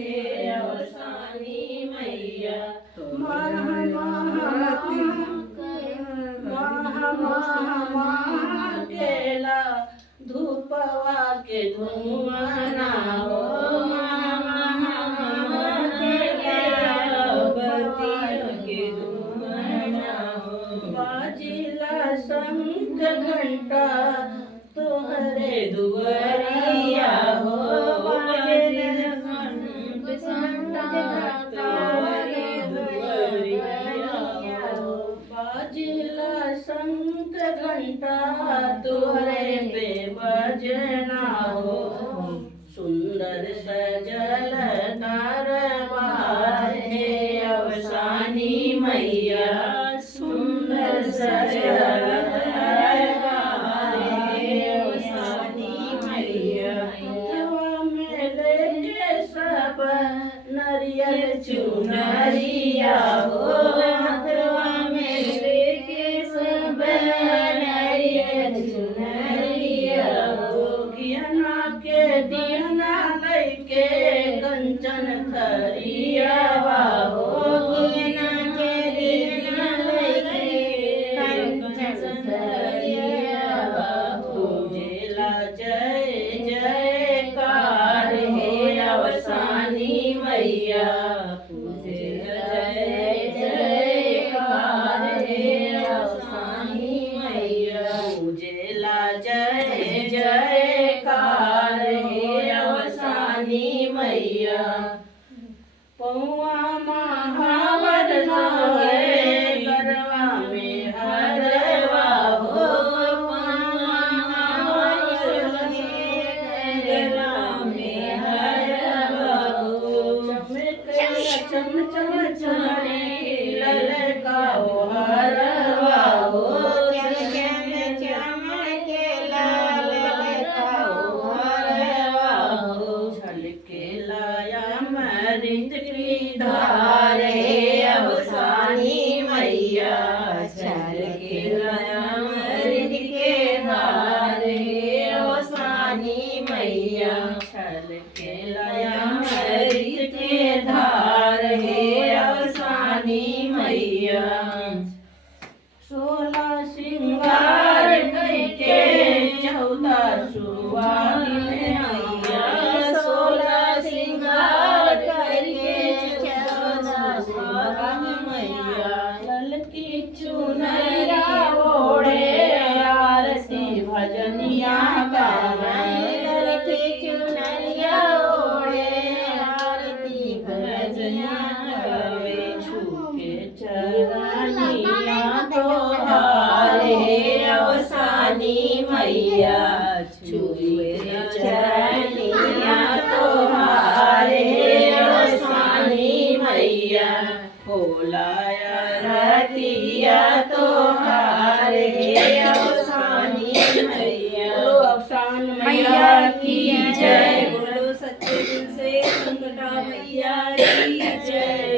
हे अवसानी मैया महा केला धूपवा के धुआना हो बाजिला शंख घंटा तोहरे दुआरिया हो बाजिला शंख घंटा तोहरे पे बजना हो सुंदर सजल दरबार हे अवसानी मैया सुंदर सजल दरबार हे अवसानी मैया में लेके सब नरियल चुनरिया हो दियना लैके कंचन थरिया हो गिना के दियना लैके कंचन थरिया पूजेला जय जयकार हे अवसानी मैया पूजेला जय जयकार हे अवसानी मैया पूजेला जय जयकार मैया पौआ महावर सोए गरवा में हरवा हो गरवा में हरवा हो चम चम चमरे ललकाओ हरवा हो अमृत की धार हे अवसानी मैया चल के अमृत के धार हे अवसानी मैया चल के अमृत के धार हे अवसानी मैया 16 श्रृंगार करके 14 सुहागिन मैया 16 श्रृंगार ललकी चुनरिया ओढ़े आरती भजनिया गावे ललकी चुनरिया ओढ़े आरती भजनिया गावे छूके चरनिया तोहारे अवसानी मैया छूके चरनिया तोहारे अवसानी मैया भोलाया रतिया तोहारे अवसानी मैया अवसान मैया की जय बोलो सच्चे दिल से संकटा मैया की जय।